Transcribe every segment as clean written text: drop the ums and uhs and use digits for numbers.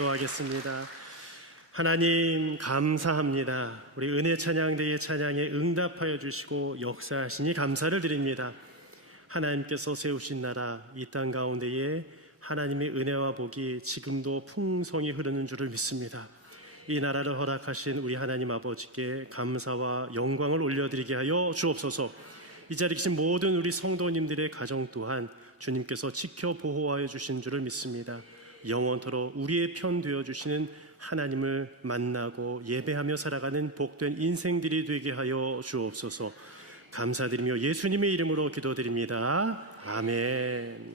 기도하겠습니다. 하나님 감사합니다. 우리 은혜 찬양대의 찬양에 응답하여 주시고 역사하시니 감사를 드립니다. 하나님께서 세우신 나라 이 땅 가운데에 하나님의 은혜와 복이 지금도 풍성히 흐르는 줄을 믿습니다. 이 나라를 허락하신 우리 하나님 아버지께 감사와 영광을 올려드리게 하여 주옵소서. 이 자리에 계신 모든 우리 성도님들의 가정 또한 주님께서 지켜 보호하여 주신 줄을 믿습니다. 영원토록 우리의 편 되어주시는 하나님을 만나고 예배하며 살아가는 복된 인생들이 되게 하여 주옵소서. 감사드리며 예수님의 이름으로 기도드립니다. 아멘.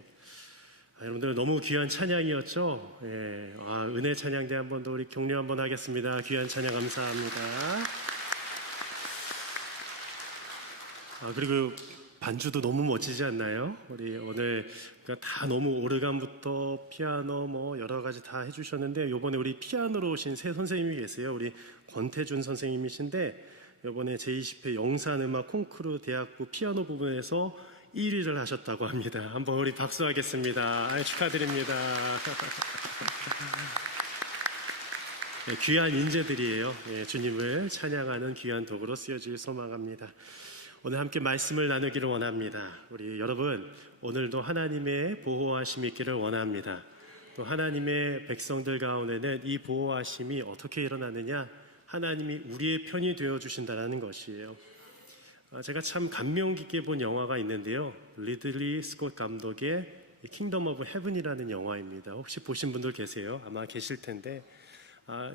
여러분들 너무 귀한 찬양이었죠? 예. 은혜 찬양대 한 번 더 우리 격려 한번 하겠습니다. 귀한 찬양 감사합니다. 그리고 반주도 너무 멋지지 않나요? 우리 오늘 다 너무 오르간부터 피아노 여러 가지 다 해주셨는데 요번에 우리 피아노로 오신 새 선생님이 계세요. 우리 권태준 선생님이신데 요번에 제20회 영산음악 콩쿠르 대학부 피아노 부분에서 1위를 하셨다고 합니다. 한번 우리 박수하겠습니다. 축하드립니다. 네, 귀한 인재들이에요. 주님을 찬양하는 귀한 도구로 쓰여질 소망합니다. 오늘 함께 말씀을 나누기를 원합니다. 우리 여러분, 오늘도 하나님의 보호하심이 있기를 원합니다. 또 하나님의 백성들 가운데는 이 보호하심이 어떻게 일어나느냐? 하나님이 우리의 편이 되어주신다는 것이에요. 제가 참 감명 깊게 본 영화가 있는데요. 리들리 스콧 감독의 킹덤 오브 헤븐이라는 영화입니다. 혹시 보신 분들 계세요? 아마 계실 텐데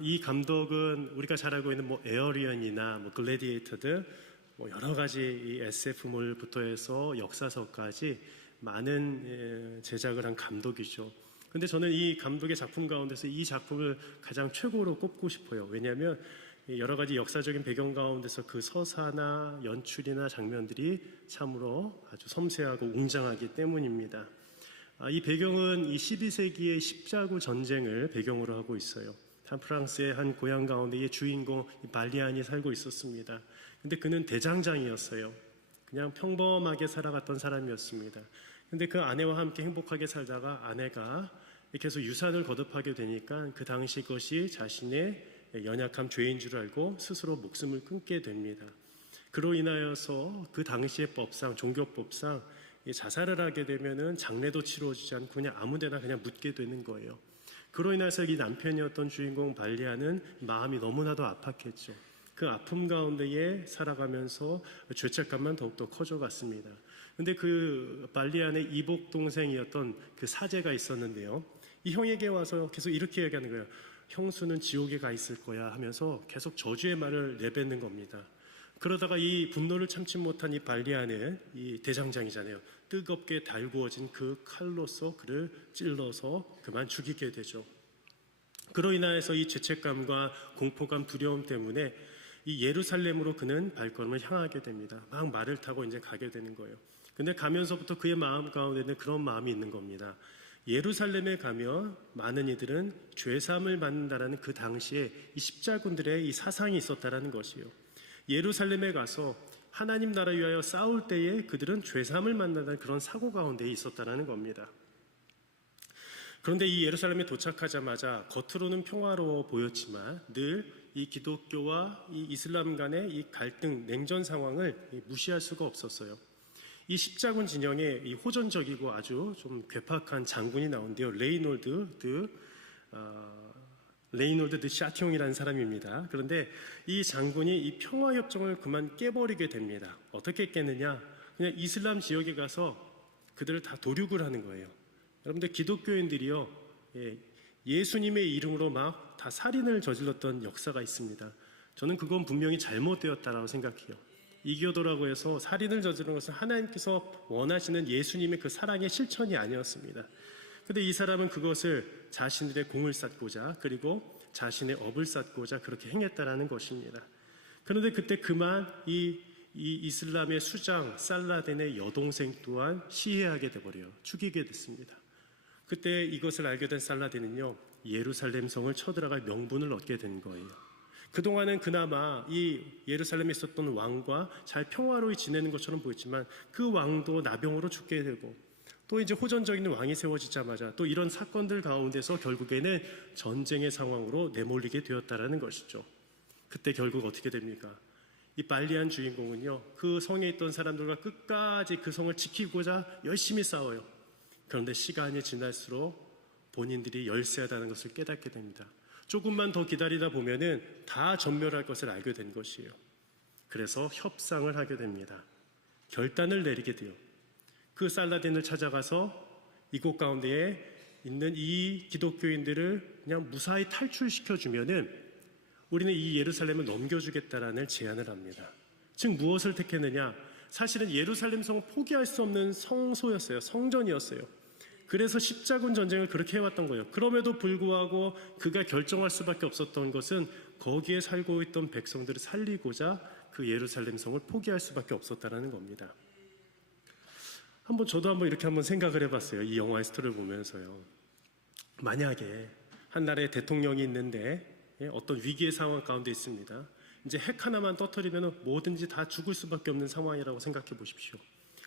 이 감독은 우리가 잘 알고 있는 에어리언이나 글래디에이터들 여러 가지 이 SF물부터 해서 역사서까지 많은 제작을 한 감독이죠. 근데 저는 이 감독의 작품 가운데서 이 작품을 가장 최고로 꼽고 싶어요. 왜냐하면 여러 가지 역사적인 배경 가운데서 그 서사나 연출이나 장면들이 참으로 아주 섬세하고 웅장하기 때문입니다. 이 배경은 이 12세기의 십자군 전쟁을 배경으로 하고 있어요. 프랑스의 한 고향 가운데의 주인공 발리안이 살고 있었습니다. 근데 그는 대장장이었어요. 그냥 평범하게 살아갔던 사람이었습니다. 근데 그 아내와 함께 행복하게 살다가 아내가 계속 유산을 거듭하게 되니까 그 당시 것이 자신의 연약한 죄인 줄 알고 스스로 목숨을 끊게 됩니다. 그로 인하여서 그 당시의 법상, 종교법상 자살을 하게 되면은 장례도 치러지지 않고 그냥 아무데나 그냥 묻게 되는 거예요. 그로 인해서 이 남편이었던 주인공 발리안은 마음이 너무나도 아팠겠죠. 그 아픔 가운데에 살아가면서 죄책감만 더욱더 커져갔습니다. 근데 그 발리안의 이복 동생이었던 그 사제가 있었는데요. 이 형에게 와서 계속 이렇게 얘기하는 거예요. 형수는 지옥에 가 있을 거야 하면서 계속 저주의 말을 내뱉는 겁니다. 그러다가 이 분노를 참지 못한 이 발리안은 이 대장장이잖아요. 뜨겁게 달구어진 그 칼로서 그를 찔러서 그만 죽이게 되죠. 그로 인하여서 이 죄책감과 공포감, 두려움 때문에 이 예루살렘으로 그는 발걸음을 향하게 됩니다. 막 말을 타고 이제 가게 되는 거예요. 근데 가면서부터 그의 마음 가운데는 그런 마음이 있는 겁니다. 예루살렘에 가면 많은 이들은 죄사함을 받는다라는 그 당시에 이 십자군들의 이 사상이 있었다라는 것이에요. 예루살렘에 가서 하나님 나라 위하여 싸울 때에 그들은 죄사함을 만난다는 그런 사고 가운데 있었다라는 겁니다. 그런데 이 예루살렘에 도착하자마자 겉으로는 평화로워 보였지만 늘 이 기독교와 이 이슬람 간의 이 갈등, 냉전 상황을 무시할 수가 없었어요. 이 십자군 진영에 이 호전적이고 아주 좀 괴팍한 장군이 나온대요. 레이놀드 드 샤티옹이라는 사람입니다. 그런데 이 장군이 이 평화협정을 그만 깨버리게 됩니다. 어떻게 깨느냐? 그냥 이슬람 지역에 가서 그들을 다 도륙을 하는 거예요. 여러분들 기독교인들이요, 예수님의 이름으로 막 다 살인을 저질렀던 역사가 있습니다. 저는 그건 분명히 잘못되었다라고 생각해요. 이교도라고 해서 살인을 저지른 것은 하나님께서 원하시는 예수님의 그 사랑의 실천이 아니었습니다. 그런데 이 사람은 그것을 자신들의 공을 쌓고자 그리고 자신의 업을 쌓고자 그렇게 행했다라는 것입니다. 그런데 그때 그만 이 이슬람의 수장 살라딘의 여동생 또한 시해하게 돼버려요. 죽이게 됐습니다. 그때 이것을 알게 된 살라딘은요, 예루살렘 성을 쳐들어갈 명분을 얻게 된 거예요. 그동안은 그나마 이 예루살렘에 있었던 왕과 잘 평화로이 지내는 것처럼 보였지만 그 왕도 나병으로 죽게 되고 또 이제 호전적인 왕이 세워지자마자 또 이런 사건들 가운데서 결국에는 전쟁의 상황으로 내몰리게 되었다라는 것이죠. 그때 결국 어떻게 됩니까? 이 발리한 주인공은요, 그 성에 있던 사람들과 끝까지 그 성을 지키고자 열심히 싸워요. 그런데 시간이 지날수록 본인들이 열세하다는 것을 깨닫게 됩니다. 조금만 더 기다리다 보면은 다 전멸할 것을 알게 된 것이에요. 그래서 협상을 하게 됩니다. 결단을 내리게 돼요. 그 살라딘을 찾아가서 이곳 가운데에 있는 이 기독교인들을 그냥 무사히 탈출시켜주면은 우리는 이 예루살렘을 넘겨주겠다라는 제안을 합니다. 즉 무엇을 택했느냐? 사실은 예루살렘 성은 포기할 수 없는 성소였어요. 성전이었어요. 그래서 십자군 전쟁을 그렇게 해왔던 거예요. 그럼에도 불구하고 그가 결정할 수밖에 없었던 것은 거기에 살고 있던 백성들을 살리고자 그 예루살렘 성을 포기할 수밖에 없었다는 겁니다. 저도 한번 이렇게 생각을 해봤어요. 이 영화의 스토리를 보면서요. 만약에 한 나라의 대통령이 있는데 어떤 위기의 상황 가운데 있습니다. 이제 핵 하나만 터뜨리면 뭐든지 다 죽을 수밖에 없는 상황이라고 생각해 보십시오.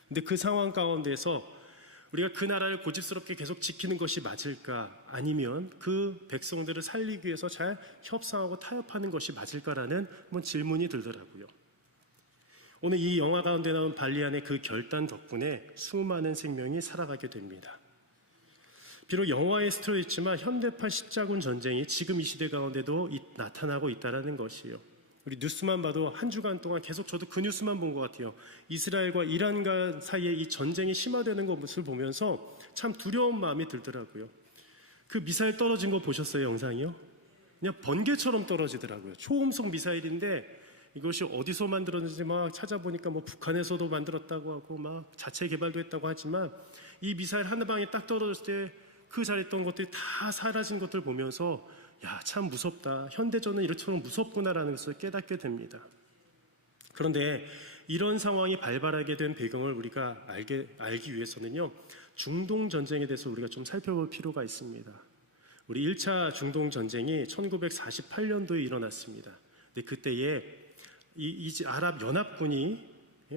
근데 그 상황 가운데서 우리가 그 나라를 고집스럽게 계속 지키는 것이 맞을까? 아니면 그 백성들을 살리기 위해서 잘 협상하고 타협하는 것이 맞을까라는 질문이 들더라고요. 오늘 이 영화 가운데 나온 발리안의 그 결단 덕분에 수많은 생명이 살아가게 됩니다. 비록 영화의 스토리였지만 현대판 십자군 전쟁이 지금 이 시대 가운데도 나타나고 있다는 것이에요. 우리 뉴스만 봐도 한 주간 동안 계속 저도 그 뉴스만 본 것 같아요. 이스라엘과 이란과 사이에 이 전쟁이 심화되는 것을 보면서 참 두려운 마음이 들더라고요. 그 미사일 떨어진 거 보셨어요? 영상이요? 그냥 번개처럼 떨어지더라고요. 초음속 미사일인데 이것이 어디서 만들었는지 막 찾아보니까 북한에서도 만들었다고 하고 막 자체 개발도 했다고 하지만 이 미사일 한 방에 딱 떨어졌을 때 그 자리에 있던 것들이 다 사라진 것들 보면서 야, 참 무섭다. 현대전은 이렇게처럼 무섭구나라는 것을 깨닫게 됩니다. 그런데 이런 상황이 발발하게 된 배경을 우리가 알기 위해서는요, 중동 전쟁에 대해서 우리가 좀 살펴볼 필요가 있습니다. 우리 1차 중동 전쟁이 1948년도에 일어났습니다. 근데 그때에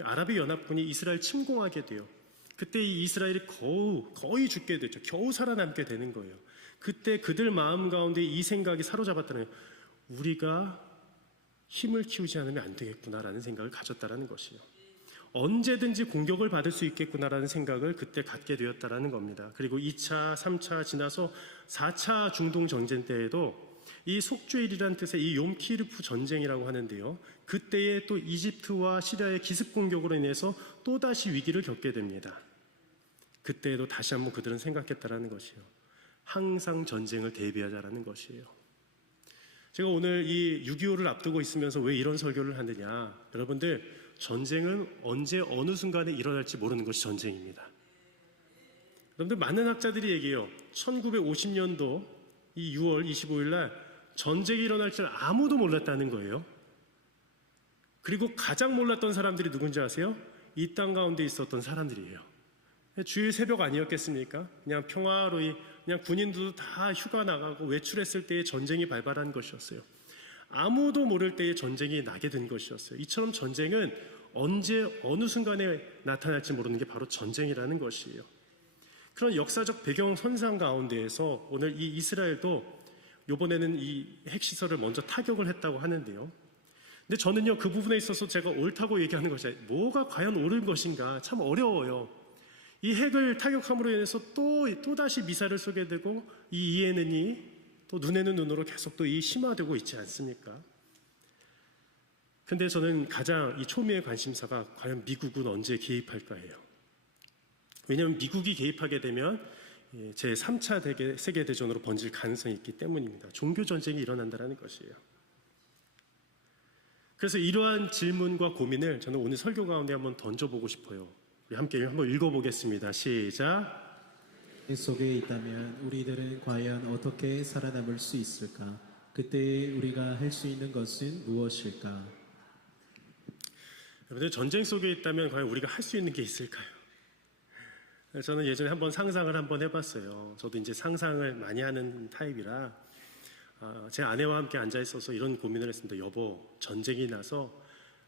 아랍의 연합군이 이스라엘 침공하게 돼요. 그때 이 이스라엘이 거의 죽게 되죠. 겨우 살아남게 되는 거예요. 그때 그들 마음 가운데 이 생각이 사로잡았다는 거예요. 우리가 힘을 키우지 않으면 안 되겠구나라는 생각을 가졌다는 것이에요. 언제든지 공격을 받을 수 있겠구나라는 생각을 그때 갖게 되었다는 겁니다. 그리고 2차, 3차 지나서 4차 중동 전쟁 때에도 이 속죄일이라는 뜻의 이 욤키르푸 전쟁이라고 하는데요. 그때에 또 이집트와 시리아의 기습 공격으로 인해서 또다시 위기를 겪게 됩니다. 그때에도 다시 한번 그들은 생각했다는 것이에요. 항상 전쟁을 대비하자라는 것이에요. 제가 오늘 이 6.25를 앞두고 있으면서 왜 이런 설교를 하느냐. 여러분들, 전쟁은 언제 어느 순간에 일어날지 모르는 것이 전쟁입니다. 여러분들, 많은 학자들이 얘기해요. 1950년도 이 6월 25일 날 전쟁이 일어날 줄 아무도 몰랐다는 거예요. 그리고 가장 몰랐던 사람들이 누군지 아세요? 이 땅 가운데 있었던 사람들이에요. 주일 새벽 아니었겠습니까? 그냥 평화로이 그냥 군인들도 다 휴가 나가고 외출했을 때에 전쟁이 발발한 것이었어요. 아무도 모를 때에 전쟁이 나게 된 것이었어요. 이처럼 전쟁은 언제 어느 순간에 나타날지 모르는 게 바로 전쟁이라는 것이에요. 그런 역사적 배경 선상 가운데에서 오늘 이 이스라엘도 이번에는 이 핵시설을 먼저 타격을 했다고 하는데요. 근데 저는요, 그 부분에 있어서 제가 옳다고 얘기하는 것이 아니라 뭐가 과연 옳은 것인가 참 어려워요. 이 핵을 타격함으로 인해서 또다시 미사일을 쏘게 되고 이 이에는 이, 또 눈에는 눈으로 계속 또 이 심화되고 있지 않습니까? 근데 저는 가장 이 초미의 관심사가 과연 미국은 언제 개입할까예요. 왜냐하면 미국이 개입하게 되면 제3차 세계대전으로 번질 가능성이 있기 때문입니다. 종교전쟁이 일어난다는 것이에요. 그래서 이러한 질문과 고민을 저는 오늘 설교 가운데 한번 던져보고 싶어요. 우리 함께 한번 읽어보겠습니다. 시작. 속에 있다면 우리들은 과연 어떻게 살아남을 수 있을까? 그때 우리가 할 수 있는 것은 무엇일까? 여러분들, 전쟁 속에 있다면 과연 우리가 할 수 있는 게 있을까요? 저는 예전에 한번 상상을 한번 해봤어요. 저도 이제 상상을 많이 하는 타입이라 제 아내와 함께 앉아 있어서 이런 고민을 했습니다. 여보, 전쟁이 나서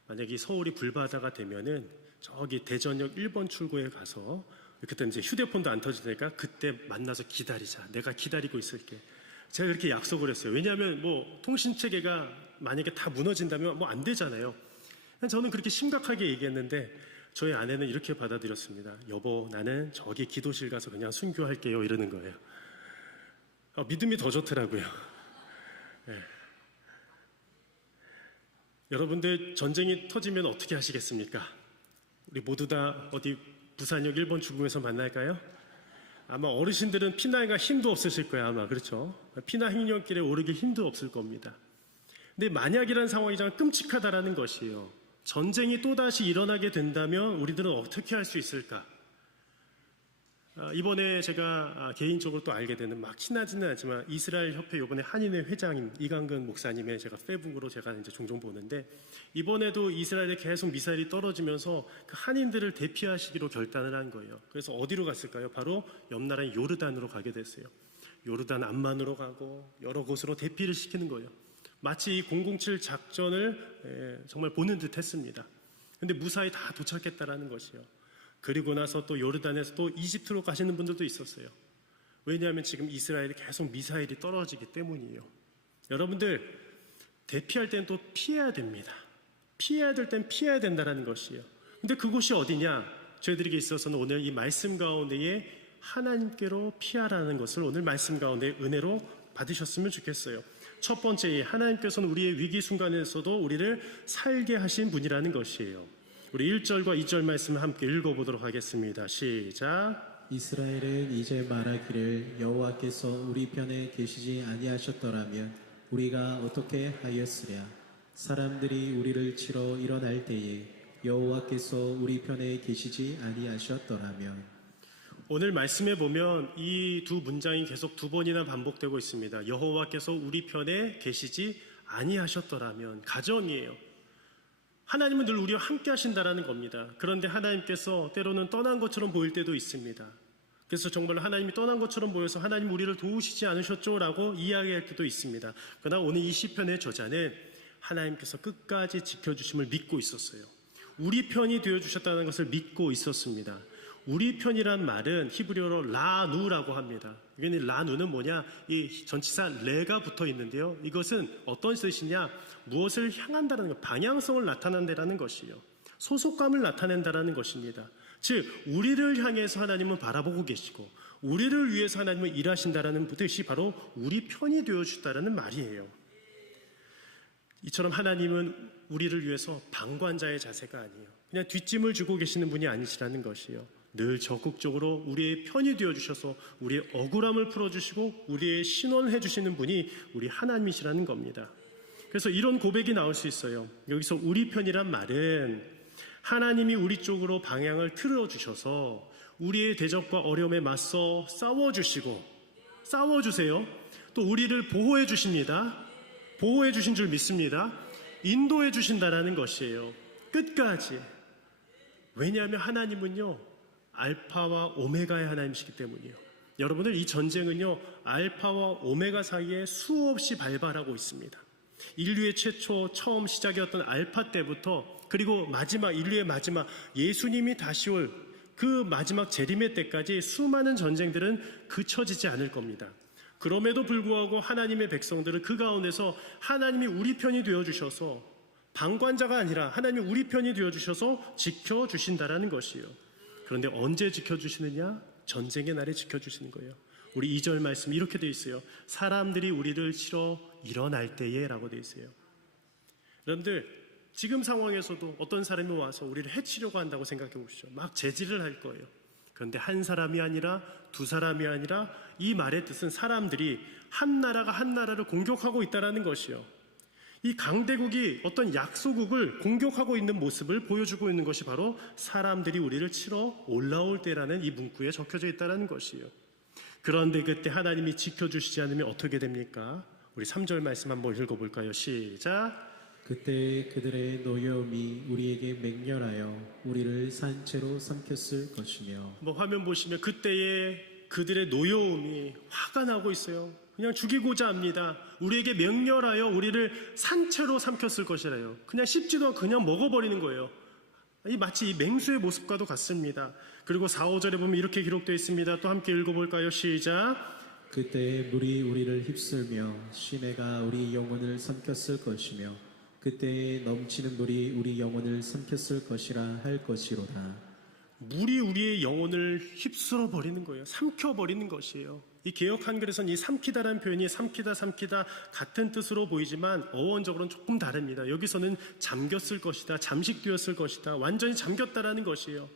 만약에 서울이 불바다가 되면은 저기 대전역 1번 출구에 가서 그때 이제 휴대폰도 안 터지니까 그때 만나서 기다리자. 내가 기다리고 있을게. 제가 그렇게 약속을 했어요. 왜냐하면 뭐 통신체계가 만약에 다 무너진다면 뭐 안 되잖아요. 저는 그렇게 심각하게 얘기했는데 저희 아내는 이렇게 받아들였습니다. 여보, 나는 저기 기도실 가서 그냥 순교할게요. 이러는 거예요. 믿음이 더 좋더라고요. 네. 여러분들 전쟁이 터지면 어떻게 하시겠습니까? 우리 모두 다 어디 부산역 1번 출구에서 만날까요? 아마 어르신들은 피난가 힘도 없으실 거예요. 아마 그렇죠? 피난 행렬길에 오르기 힘도 없을 겁니다. 근데 만약이라는 상황이 참 끔찍하다라는 것이에요. 전쟁이 또다시 일어나게 된다면 우리들은 어떻게 할 수 있을까? 이번에 제가 개인적으로 또 알게 되는 막 친하지는 않지만 이스라엘 협회 이번에 한인회 회장인 이강근 목사님의 제가 페북으로 제가 이제 종종 보는데 이번에도 이스라엘에 계속 미사일이 떨어지면서 그 한인들을 대피하시기로 결단을 한 거예요. 그래서 어디로 갔을까요? 바로 옆 나라인 요르단으로 가게 됐어요. 요르단 암만으로 가고 여러 곳으로 대피를 시키는 거예요. 마치 이 007 작전을 정말 보는 듯 했습니다. 근데 무사히 다 도착했다라는 것이요. 그리고 나서 또 요르단에서 또 이집트로 가시는 분들도 있었어요. 왜냐하면 지금 이스라엘에 계속 미사일이 떨어지기 때문이에요. 여러분들 대피할 땐 또 피해야 됩니다. 피해야 될 땐 피해야 된다는 것이에요. 근데 그곳이 어디냐? 저희들에게 있어서는 오늘 이 말씀 가운데에 하나님께로 피하라는 것을 오늘 말씀 가운데 은혜로 받으셨으면 좋겠어요. 첫 번째, 하나님께서는 우리의 위기 순간에서도 우리를 살게 하신 분이라는 것이에요. 우리 1절과 2절 말씀을 함께 읽어보도록 하겠습니다. 시작. 이스라엘은 이제 말하기를 여호와께서 우리 편에 계시지 아니하셨더라면 우리가 어떻게 하였으랴. 사람들이 우리를 치러 일어날 때에 여호와께서 우리 편에 계시지 아니하셨더라면. 오늘 말씀에 보면 이 두 문장이 계속 두 번이나 반복되고 있습니다. 여호와께서 우리 편에 계시지 아니하셨더라면. 가정이에요. 하나님은 늘 우리와 함께 하신다라는 겁니다. 그런데 하나님께서 때로는 떠난 것처럼 보일 때도 있습니다. 그래서 정말로 하나님이 떠난 것처럼 보여서 하나님 우리를 도우시지 않으셨죠? 라고 이야기할 때도 있습니다. 그러나 오늘 이 시편의 저자는 하나님께서 끝까지 지켜주심을 믿고 있었어요. 우리 편이 되어주셨다는 것을 믿고 있었습니다. 우리 편이란 말은 히브리어로 라누라고 합니다. 이게 라누는 뭐냐? 이 전치사 레가 붙어 있는데요. 이것은 어떤 뜻이냐? 무엇을 향한다는 것, 방향성을 나타낸다는 것이요. 소속감을 나타낸다는 것입니다. 즉 우리를 향해서 하나님은 바라보고 계시고 우리를 위해서 하나님은 일하신다는 뜻이 바로 우리 편이 되어주셨다는 말이에요. 이처럼 하나님은 우리를 위해서 방관자의 자세가 아니에요. 그냥 뒷짐을 주고 계시는 분이 아니시라는 것이에요. 늘 적극적으로 우리의 편이 되어주셔서 우리의 억울함을 풀어주시고 우리의 신원해 주시는 분이 우리 하나님이시라는 겁니다. 그래서 이런 고백이 나올 수 있어요. 여기서 우리 편이란 말은 하나님이 우리 쪽으로 방향을 틀어주셔서 우리의 대적과 어려움에 맞서 싸워주세요. 또 우리를 보호해 주십니다. 보호해 주신 줄 믿습니다. 인도해 주신다라는 것이에요. 끝까지. 왜냐하면 하나님은요 알파와 오메가의 하나님이시기 때문이에요. 여러분들 이 전쟁은요 알파와 오메가 사이에 수없이 발발하고 있습니다. 인류의 최초 처음 시작이었던 알파 때부터 그리고 마지막 인류의 마지막 예수님이 다시 올 그 마지막 재림의 때까지 수많은 전쟁들은 그쳐지지 않을 겁니다. 그럼에도 불구하고 하나님의 백성들은 그 가운데서 하나님이 우리 편이 되어주셔서 방관자가 아니라 하나님이 우리 편이 되어주셔서 지켜주신다라는 것이에요. 그런데 언제 지켜주시느냐? 전쟁의 날에 지켜주시는 거예요. 우리 2절 말씀 이렇게 되어 있어요. 사람들이 우리를 치러 일어날 때에 라고 되어 있어요. 여러분들 지금 상황에서도 어떤 사람이 와서 우리를 해치려고 한다고 생각해 보시죠. 막 제지를 할 거예요. 그런데 한 사람이 아니라 두 사람이 아니라 이 말의 뜻은 사람들이 한 나라가 한 나라를 공격하고 있다는 것이요. 이 강대국이 어떤 약소국을 공격하고 있는 모습을 보여주고 있는 것이 바로 사람들이 우리를 치러 올라올 때라는 이 문구에 적혀져 있다는 것이에요. 그런데 그때 하나님이 지켜주시지 않으면 어떻게 됩니까? 우리 3절 말씀 한번 읽어볼까요? 시작. 그때 그들의 노여움이 우리에게 맹렬하여 우리를 산채로 삼켰을 것이며. 화면 보시면 그때의 그들의 노여움이 화가 나고 있어요. 그냥 죽이고자 합니다. 우리에게 맹렬하여 우리를 산채로 삼켰을 것이래요. 그냥 씹지도 않고 그냥 먹어버리는 거예요. 이 마치 이 맹수의 모습과도 같습니다. 그리고 4, 5절에 보면 이렇게 기록되어 있습니다. 또 함께 읽어볼까요? 시작. 그때 물이 우리를 휩쓸며 시내가 우리 영혼을 삼켰을 것이며 그때 넘치는 물이 우리 영혼을 삼켰을 것이라 할 것이로다. 물이 우리의 영혼을 휩쓸어 버리는 거예요. 삼켜 버리는 것이에요. 이 개역 한글에서는 이 삼키다라는 표현이 삼키다 같은 뜻으로 보이지만 어원적으로는 조금 다릅니다. 여기서는 잠겼을 것이다, 잠식되었을 것이다, 완전히 잠겼다라는 것이에요.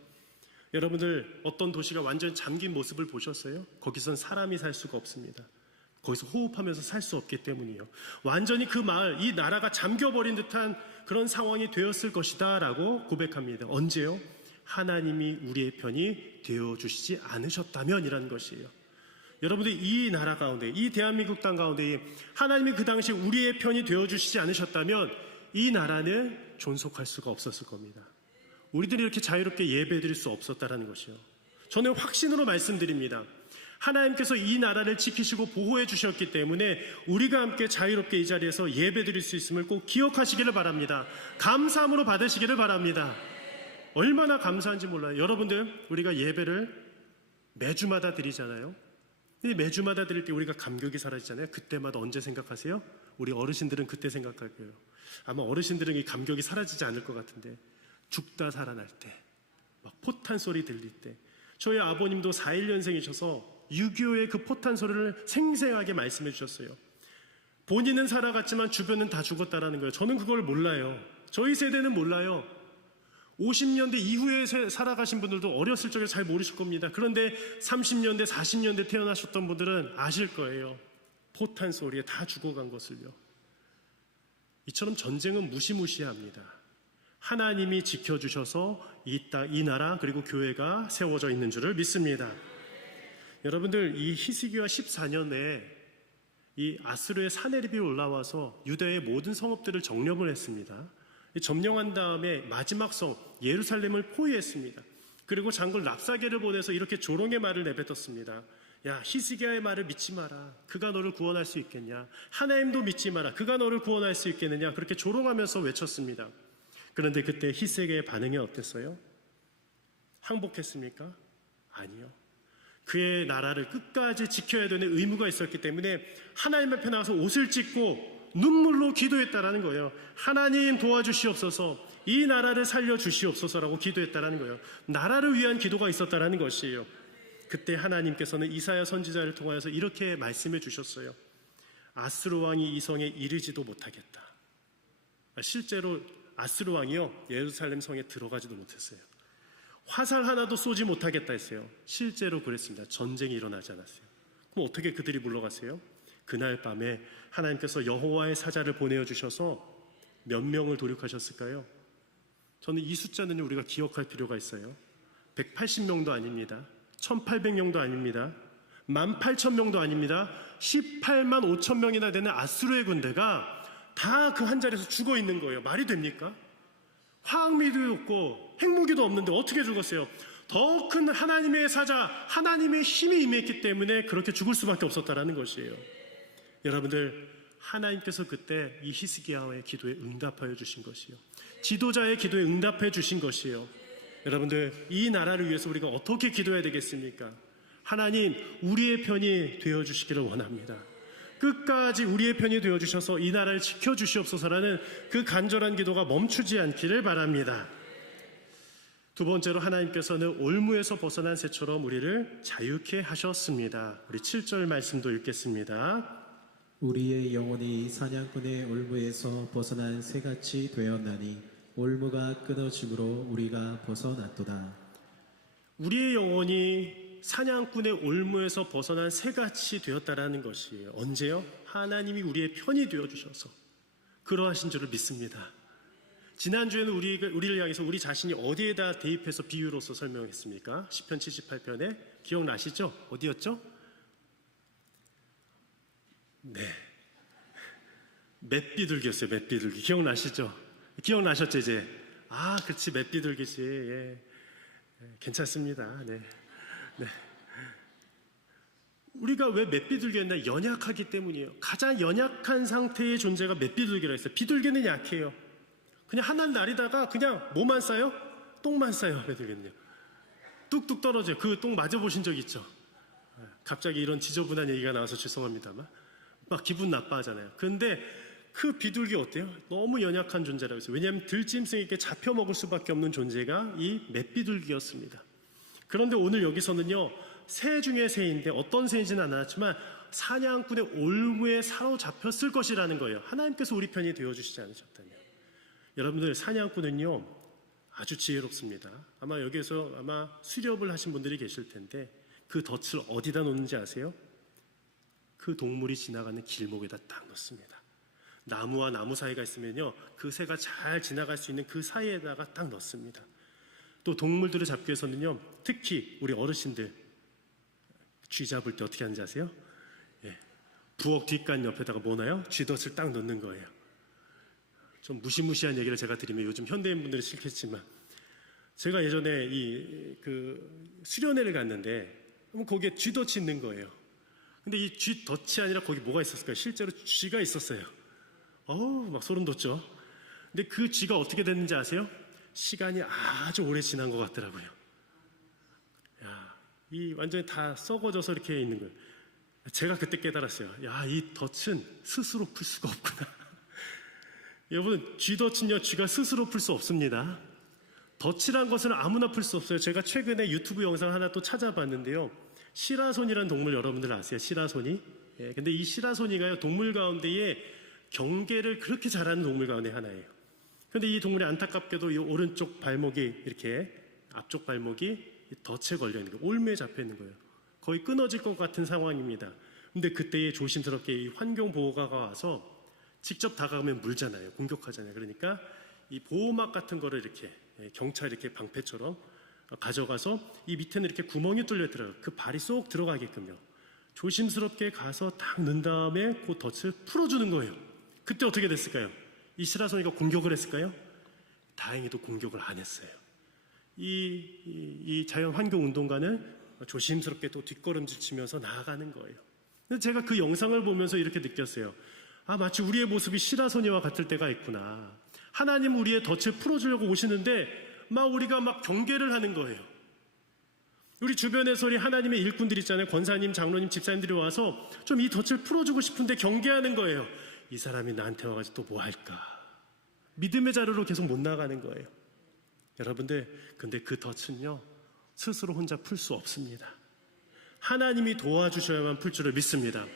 여러분들 어떤 도시가 완전히 잠긴 모습을 보셨어요? 거기선 사람이 살 수가 없습니다. 거기서 호흡하면서 살 수 없기 때문이에요. 완전히 그 마을, 이 나라가 잠겨버린 듯한 그런 상황이 되었을 것이다 라고 고백합니다. 언제요? 하나님이 우리의 편이 되어주시지 않으셨다면이라는 것이에요. 여러분들 이 나라 가운데, 이 대한민국 땅 가운데 하나님이 그 당시 우리의 편이 되어주시지 않으셨다면 이 나라는 존속할 수가 없었을 겁니다. 우리들이 이렇게 자유롭게 예배드릴 수 없었다라는 것이요. 저는 확신으로 말씀드립니다. 하나님께서 이 나라를 지키시고 보호해 주셨기 때문에 우리가 함께 자유롭게 이 자리에서 예배드릴 수 있음을 꼭 기억하시기를 바랍니다. 감사함으로 받으시기를 바랍니다. 얼마나 감사한지 몰라요. 여러분들 우리가 예배를 매주마다 드리잖아요. 이 매주마다 드릴 때 우리가 감격이 사라지잖아요. 그때마다 언제 생각하세요? 우리 어르신들은 그때 생각할 거예요. 아마 어르신들은 이 감격이 사라지지 않을 것 같은데 죽다 살아날 때, 막 포탄 소리 들릴 때, 저희 아버님도 41년생이셔서 6.25의 그 포탄 소리를 생생하게 말씀해 주셨어요. 본인은 살아갔지만 주변은 다 죽었다라는 거예요. 저는 그걸 몰라요. 저희 세대는 몰라요. 50년대 이후에 살아가신 분들도 어렸을 적에 잘 모르실 겁니다. 그런데 30년대, 40년대 태어나셨던 분들은 아실 거예요. 포탄 소리에 다 죽어간 것을요. 이처럼 전쟁은 무시무시합니다. 하나님이 지켜주셔서 이 나라 그리고 교회가 세워져 있는 줄을 믿습니다. 여러분들 이 히스기야 14년에 이 아수르의 사네립이 올라와서 유다의 모든 성읍들을 점령을 했습니다. 점령한 다음에 마지막 성 예루살렘을 포위했습니다. 그리고 장군 랍사게를 보내서 이렇게 조롱의 말을 내뱉었습니다. 야, 히스기야의 말을 믿지 마라. 그가 너를 구원할 수 있겠냐? 하나님도 믿지 마라. 그가 너를 구원할 수 있겠느냐? 그렇게 조롱하면서 외쳤습니다. 그런데 그때 히스기야의 반응이 어땠어요? 항복했습니까? 아니요. 그의 나라를 끝까지 지켜야 되는 의무가 있었기 때문에 하나님 앞에 나가서 옷을 찢고 눈물로 기도했다라는 거예요. 하나님 도와주시옵소서, 이 나라를 살려주시옵소서라고 기도했다라는 거예요. 나라를 위한 기도가 있었다라는 것이에요. 그때 하나님께서는 이사야 선지자를 통하여서 이렇게 말씀해 주셨어요. 아스루 왕이 이 성에 이르지도 못하겠다. 실제로 아스루 왕이요, 예루살렘 성에 들어가지도 못했어요. 화살 하나도 쏘지 못하겠다 했어요. 실제로 그랬습니다. 전쟁이 일어나지 않았어요. 그럼 어떻게 그들이 물러갔어요? 그날 밤에 하나님께서 여호와의 사자를 보내어 주셔서 몇 명을 도륙하셨을까요? 저는 이 숫자는 우리가 기억할 필요가 있어요. 180명도 아닙니다. 1800명도 아닙니다. 18,000명도 아닙니다. 18만 5천 명이나 되는 아수르의 군대가 다 그 한 자리에서 죽어 있는 거예요. 말이 됩니까? 화학미도 없고 핵무기도 없는데 어떻게 죽었어요? 더 큰 하나님의 사자, 하나님의 힘이 임했기 때문에 그렇게 죽을 수밖에 없었다라는 것이에요. 여러분들, 하나님께서 그때 이 히스기야의 기도에 응답하여 주신 것이요, 지도자의 기도에 응답해 주신 것이요. 여러분들, 이 나라를 위해서 우리가 어떻게 기도해야 되겠습니까? 하나님, 우리의 편이 되어 주시기를 원합니다. 끝까지 우리의 편이 되어 주셔서 이 나라를 지켜 주시옵소서라는 그 간절한 기도가 멈추지 않기를 바랍니다. 두 번째로 하나님께서는 올무에서 벗어난 새처럼 우리를 자유케 하셨습니다. 우리 7절 말씀도 읽겠습니다. 우리의 영혼이 사냥꾼의 올무에서 벗어난 새같이 되었나니 올무가 끊어짐으로 우리가 벗어났도다. 우리의 영혼이 사냥꾼의 올무에서 벗어난 새같이 되었다라는 것이에요. 언제요? 하나님이 우리의 편이 되어주셔서 그러하신 줄을 믿습니다. 지난주에는 우리를 향해서 우리 자신이 어디에다 대입해서 비유로서 설명했습니까? 시편 78편에 기억나시죠? 어디였죠? 네, 맷비둘기였어요. 맷비둘기 기억나시죠? 기억나셨죠 이제? 아, 그렇지, 맷비둘기지. 예. 괜찮습니다. 네. 네. 우리가 왜 맷비둘기였나? 연약하기 때문이에요. 가장 연약한 상태의 존재가 맷비둘기라 했어요. 비둘기는 약해요. 그냥 하늘 나리다가 그냥 뭐만 싸요? 똥만 싸요 애들은요. 뚝뚝 떨어져요. 그 똥 맞아보신 적 있죠? 갑자기 이런 지저분한 얘기가 나와서 죄송합니다만 막 기분 나빠하잖아요. 그런데 그 비둘기 어때요? 너무 연약한 존재라고 했어요. 왜냐하면 들짐승에게 잡혀 먹을 수밖에 없는 존재가 이 맷비둘기였습니다. 그런데 오늘 여기서는요, 새 중에 새인데 어떤 새인지는 알았지만 사냥꾼의 올무에 사로잡혔을 것이라는 거예요. 하나님께서 우리 편이 되어주시지 않으셨다면. 여러분들, 사냥꾼은요 아주 지혜롭습니다. 아마 여기에서 아마 수렵을 하신 분들이 계실 텐데 그 덫을 어디다 놓는지 아세요? 그 동물이 지나가는 길목에다 딱 놓습니다. 나무와 나무 사이가 있으면요, 그 새가 잘 지나갈 수 있는 그 사이에다가 딱 넣습니다. 또 동물들을 잡기 위해서는요, 특히 우리 어르신들 쥐 잡을 때 어떻게 하는지 아세요? 부엌 뒷간 옆에다가 뭐나요? 쥐덫을 딱 넣는 거예요. 좀 무시무시한 얘기를 제가 드리면 요즘 현대인분들이 싫겠지만, 제가 예전에 수련회를 갔는데 거기에 쥐덫이 있는 거예요. 근데 이 쥐덫이 아니라 거기 뭐가 있었을까요? 실제로 쥐가 있었어요. 어우, 막 소름 돋죠. 근데 그 쥐가 어떻게 됐는지 아세요? 시간이 아주 오래 지난 것 같더라고요. 야, 이 완전히 다 썩어져서 이렇게 있는 거예요. 제가 그때 깨달았어요. 야, 이 덫은 스스로 풀 수가 없구나. 여러분, 쥐덫은요, 쥐가 스스로 풀 수 없습니다. 덫이란 것은 아무나 풀 수 없어요. 제가 최근에 유튜브 영상 하나 또 찾아봤는데요. 시라소니라는 동물 여러분들 아세요? 시라소니? 근데 이 시라소니가요, 동물 가운데에 경계를 그렇게 잘하는 동물 가운데 하나예요. 근데 이 동물이 안타깝게도 이 오른쪽 발목이 이렇게, 앞쪽 발목이 덫에 걸려 있는 거예요. 올무에 잡혀 있는 거예요. 거의 끊어질 것 같은 상황입니다. 근데 그때에 조심스럽게 이 환경보호가가 와서 직접 다가가면 물잖아요. 공격하잖아요. 그러니까 이 보호막 같은 거를 이렇게 경찰 이렇게 방패처럼 가져가서 이 밑에는 이렇게 구멍이 뚫려 있더라고요. 그 발이 쏙 들어가게끔요. 조심스럽게 가서 딱 넣은 다음에 그 덫을 풀어주는 거예요. 그때 어떻게 됐을까요? 이 시라소니가 공격을 했을까요? 다행히도 공격을 안 했어요. 이 자연환경운동가는 조심스럽게 또 뒷걸음질 치면서 나아가는 거예요. 근데 제가 그 영상을 보면서 이렇게 느꼈어요. 아, 마치 우리의 모습이 시라소니와 같을 때가 있구나. 하나님 우리의 덫을 풀어주려고 오시는데 막 우리가 막 경계를 하는 거예요. 우리 주변에서 우리 하나님의 일꾼들 있잖아요. 권사님, 장로님, 집사님들이 와서 좀 이 덫을 풀어주고 싶은데 경계하는 거예요. 이 사람이 나한테 와가지고 또 뭐 할까? 믿음의 자료로 계속 못 나가는 거예요. 여러분들, 근데 그 덫은요, 스스로 혼자 풀 수 없습니다. 하나님이 도와주셔야만 풀 줄을 믿습니다.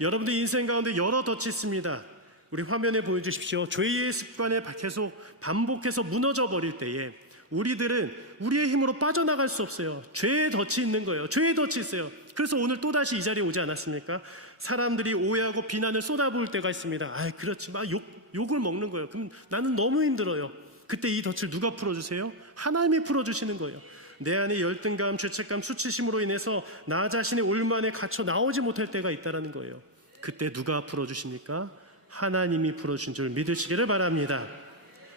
여러분들 인생 가운데 여러 덫이 있습니다. 우리 화면에 보여주십시오. 죄의 습관에 계속 반복해서 무너져 버릴 때에 우리들은 우리의 힘으로 빠져나갈 수 없어요. 죄의 덫이 있는 거예요. 죄의 덫이 있어요. 그래서 오늘 또다시 이 자리에 오지 않았습니까? 사람들이 오해하고 비난을 쏟아부을 때가 있습니다. 아, 그렇지만 욕을 먹는 거예요. 그럼 나는 너무 힘들어요. 그때 이 덫을 누가 풀어주세요? 하나님이 풀어주시는 거예요. 내 안에 열등감, 죄책감, 수치심으로 인해서 나 자신의 올무 안에 갇혀 나오지 못할 때가 있다는 거예요. 그때 누가 풀어주십니까? 하나님이 풀어준 줄 믿으시기를 바랍니다.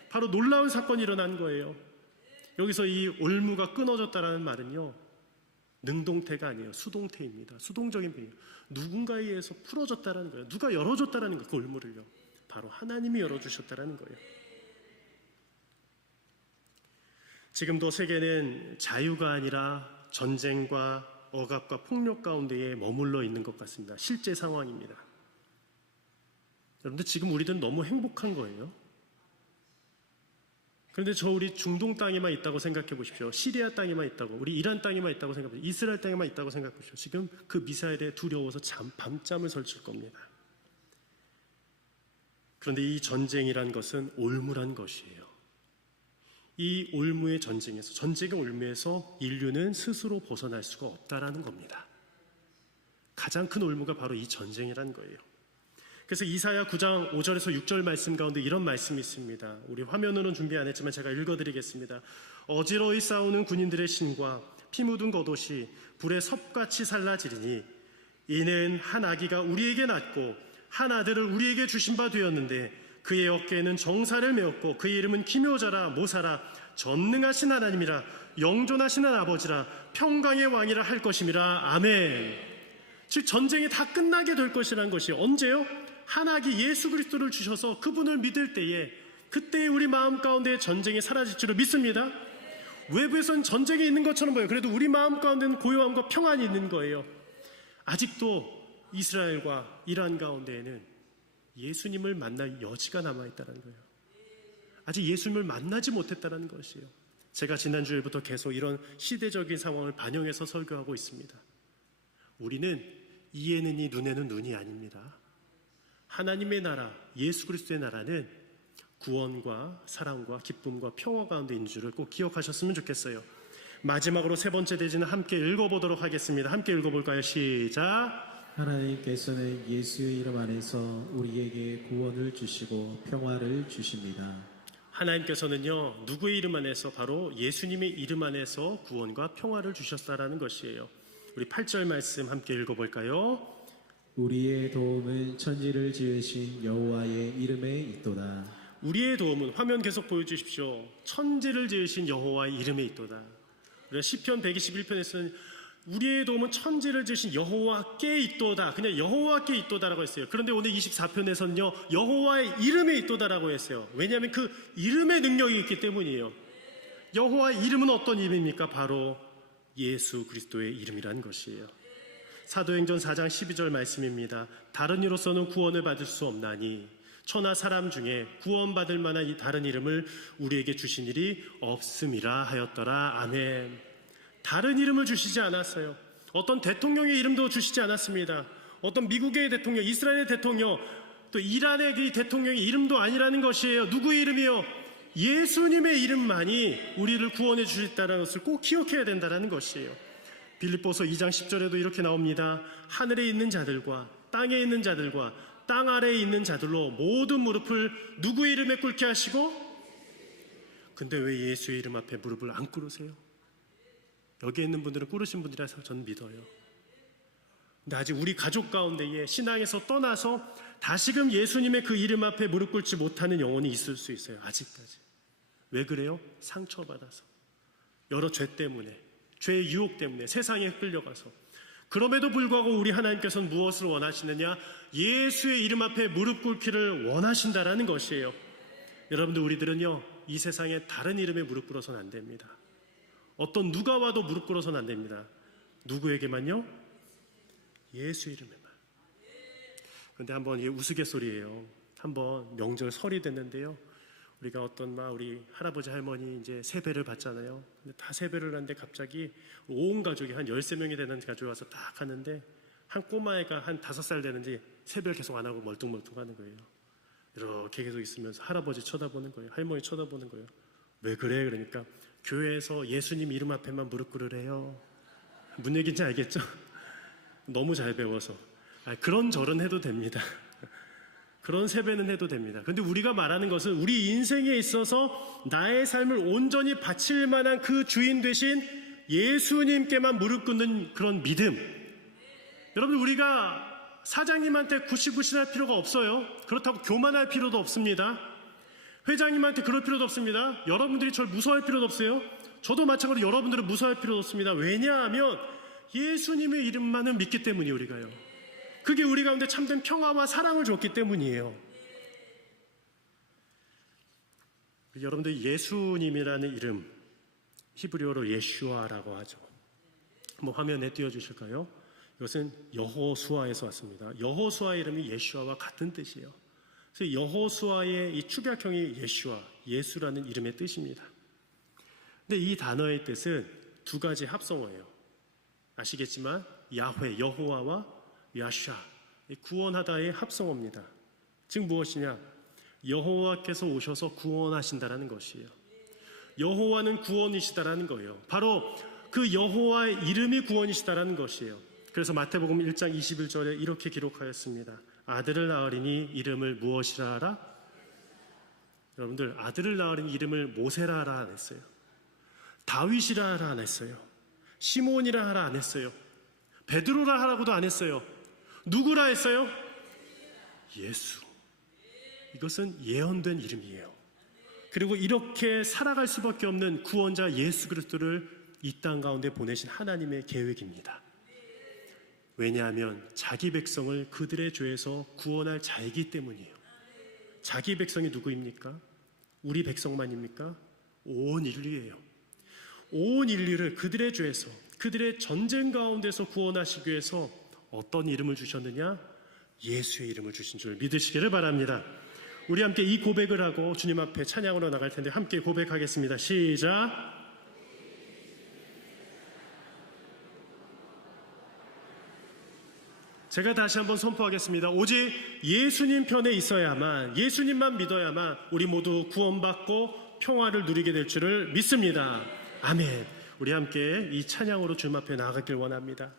바로 놀라운 사건이 일어난 거예요. 여기서 이 올무가 끊어졌다는 말은요, 능동태가 아니에요. 수동태입니다. 수동적인 표현이에요. 누군가에 의해서 풀어졌다는 거예요. 누가 열어줬다는 거예요. 그 올무를요. 바로 하나님이 열어주셨다는 거예요. 지금도 세계는 자유가 아니라 전쟁과 억압과 폭력 가운데에 머물러 있는 것 같습니다. 실제 상황입니다. 여러분들, 지금 우리들은 너무 행복한 거예요. 그런데 우리 중동 땅에만 있다고 생각해 보십시오. 시리아 땅에만 있다고, 우리 이란 땅에만 있다고 생각해 보십시오. 이스라엘 땅에만 있다고 생각해 보십시오. 지금 그 미사일에 두려워서 밤잠을 설칠 겁니다. 그런데 이 전쟁이란 것은 올무란 것이에요. 이 올무의 전쟁에서, 전쟁의 올무에서 인류는 스스로 벗어날 수가 없다라는 겁니다. 가장 큰 올무가 바로 이 전쟁이란 거예요. 그래서 이사야 9장 5절에서 6절 말씀 가운데 이런 말씀이 있습니다. 우리 화면으로는 준비 안 했지만 제가 읽어드리겠습니다. 어지러이 싸우는 군인들의 신과 피 묻은 겉옷이 불에 섭같이 살라지리니 이는 한 아기가 우리에게 낳고 한 아들을 우리에게 주신 바 되었는데 그의 어깨에는 정사를 메었고 그의 이름은 기묘자라 모사라 전능하신 하나님이라 영존하시는 아버지라 평강의 왕이라 할 것임이라. 아멘. 즉 전쟁이 다 끝나게 될 것이라는 것이 언제요? 한 아기 예수 그리스도를 주셔서 그분을 믿을 때에, 그때에 우리 마음 가운데 전쟁이 사라질 줄을 믿습니다. 외부에서는 전쟁이 있는 것처럼 보여요. 그래도 우리 마음 가운데는 고요함과 평안이 있는 거예요. 아직도 이스라엘과 이란 가운데에는 예수님을 만날 여지가 남아있다는 거예요. 아직 예수님을 만나지 못했다는 것이에요. 제가 지난주에부터 계속 이런 시대적인 상황을 반영해서 설교하고 있습니다. 우리는 이에는 이, 눈에는 눈이 아닙니다. 하나님의 나라, 예수 그리스도의 나라는 구원과 사랑과 기쁨과 평화 가운데 있는 줄을 꼭 기억하셨으면 좋겠어요. 마지막으로 세 번째 대지는 함께 읽어보도록 하겠습니다. 함께 읽어볼까요? 시작. 하나님께서는 예수의 이름 안에서 우리에게 구원을 주시고 평화를 주십니다. 하나님께서는요, 누구의 이름 안에서? 바로 예수님의 이름 안에서 구원과 평화를 주셨다라는 것이에요. 우리 8절 말씀 함께 읽어볼까요? 우리의 도움은 천지를 지으신 여호와의 이름에 있도다. 우리의 도움은, 화면 계속 보여주십시오. 천지를 지으신 여호와의 이름에 있도다. 우리가 시편 121편에서는 우리의 도움은 천지를 지으신 여호와께 있도다. 그냥 여호와께 있도다라고 했어요. 그런데 오늘 24편에서는요, 여호와의 이름에 있도다라고 했어요. 왜냐하면 그 이름의 능력이 있기 때문이에요. 여호와의 이름은 어떤 이름입니까? 바로 예수 그리스도의 이름이라는 것이에요. 사도행전 4장 12절 말씀입니다. 다른 이로서는 구원을 받을 수 없나니 천하 사람 중에 구원받을 만한 이 다른 이름을 우리에게 주신 일이 없음이라 하였더라. 아멘. 다른 이름을 주시지 않았어요. 어떤 대통령의 이름도 주시지 않았습니다. 어떤 미국의 대통령, 이스라엘의 대통령, 또 이란의 그 대통령의 이름도 아니라는 것이에요. 누구의 이름이요? 예수님의 이름만이 우리를 구원해 주셨다는 것을 꼭 기억해야 된다는 것이에요. 빌립보서 2장 10절에도 이렇게 나옵니다. 하늘에 있는 자들과 땅에 있는 자들과 땅 아래에 있는 자들로 모든 무릎을 누구의 이름에 꿇게 하시고, 근데 왜 예수의 이름 앞에 무릎을 안 꿇으세요? 여기 있는 분들은 꿇으신 분이라서 저는 믿어요. 근데 아직 우리 가족 가운데에 신앙에서 떠나서 다시금 예수님의 그 이름 앞에 무릎 꿇지 못하는 영혼이 있을 수 있어요. 아직까지. 왜 그래요? 상처받아서, 여러 죄 때문에, 죄의 유혹 때문에, 세상에 끌려가서. 그럼에도 불구하고 우리 하나님께서는 무엇을 원하시느냐? 예수의 이름 앞에 무릎 꿇기를 원하신다라는 것이에요. 여러분들, 우리들은요, 이 세상에 다른 이름에 무릎 꿇어서는 안 됩니다. 어떤 누가 와도 무릎 꿇어서는 안 됩니다. 누구에게만요? 예수 이름에만. 그런데 한번 이게 우스갯소리예요. 한번 명절 설이 됐는데요, 우리가 어떤 우리 할아버지 할머니 이제 세배를 받잖아요. 근데 다 세배를 하는데 갑자기 온 가족이 한 13명이 되는 가족이 와서 딱 하는데, 한 꼬마애가 한 5살 되는지 세배를 계속 안 하고 멀뚱멀뚱 하는 거예요. 이렇게 계속 있으면서 할아버지 쳐다보는 거예요. 할머니 쳐다보는 거예요. 왜 그래? 그러니까 교회에서 예수님 이름 앞에만 무릎 꿇으래요. 무슨 얘기인지 알겠죠? 너무 잘 배워서. 그런 절은 해도 됩니다. 그런 세배는 해도 됩니다. 그런데 우리가 말하는 것은 우리 인생에 있어서 나의 삶을 온전히 바칠 만한 그 주인 되신 예수님께만 무릎 꿇는 그런 믿음. 여러분, 우리가 사장님한테 구실구실할 필요가 없어요. 그렇다고 교만할 필요도 없습니다. 회장님한테 그럴 필요도 없습니다. 여러분들이 저를 무서워할 필요도 없어요. 저도 마찬가지로 여러분들은 무서워할 필요도 없습니다. 왜냐하면 예수님의 이름만을 믿기 때문이에요. 우리가요. 그게 우리 가운데 참된 평화와 사랑을 줬기 때문이에요. 여러분들, 예수님이라는 이름, 히브리어로 예슈아라고 하죠. 한번 화면에 띄워주실까요? 이것은 여호수아에서 왔습니다. 여호수아의 이름이 예슈아와 같은 뜻이에요. 그래서 여호수아의 이 축약형이 예슈아, 예수라는 이름의 뜻입니다. 근데 이 단어의 뜻은 두 가지 합성어예요. 아시겠지만 야훼, 여호와와 야샤, 구원하다의 합성어입니다. 즉 무엇이냐? 여호와께서 오셔서 구원하신다라는 것이에요. 여호와는 구원이시다라는 거예요. 바로 그 여호와의 이름이 구원이시다라는 것이에요. 그래서 마태복음 1장 21절에 이렇게 기록하였습니다. 아들을 낳으리니 이름을 무엇이라 하라? 여러분들, 아들을 낳으리니 이름을 모세라 하라 안 했어요. 다윗이라 하라 안 했어요. 시몬이라 하라 안 했어요. 베드로라 하라고도 안 했어요. 누구라 했어요? 예수. 이것은 예언된 이름이에요. 그리고 이렇게 살아갈 수밖에 없는 구원자 예수 그리스도를 이 땅 가운데 보내신 하나님의 계획입니다. 왜냐하면 자기 백성을 그들의 죄에서 구원할 자이기 때문이에요. 자기 백성이 누구입니까? 우리 백성만입니까? 온 인류예요. 온 인류를 그들의 죄에서, 그들의 전쟁 가운데서 구원하시기 위해서 어떤 이름을 주셨느냐? 예수의 이름을 주신 줄 믿으시기를 바랍니다. 우리 함께 이 고백을 하고 주님 앞에 찬양으로 나갈 텐데 함께 고백하겠습니다. 시작. 제가 다시 한번 선포하겠습니다. 오직 예수님 편에 있어야만, 예수님만 믿어야만 우리 모두 구원받고 평화를 누리게 될 줄을 믿습니다. 아멘. 우리 함께 이 찬양으로 주님 앞에 나아가길 원합니다.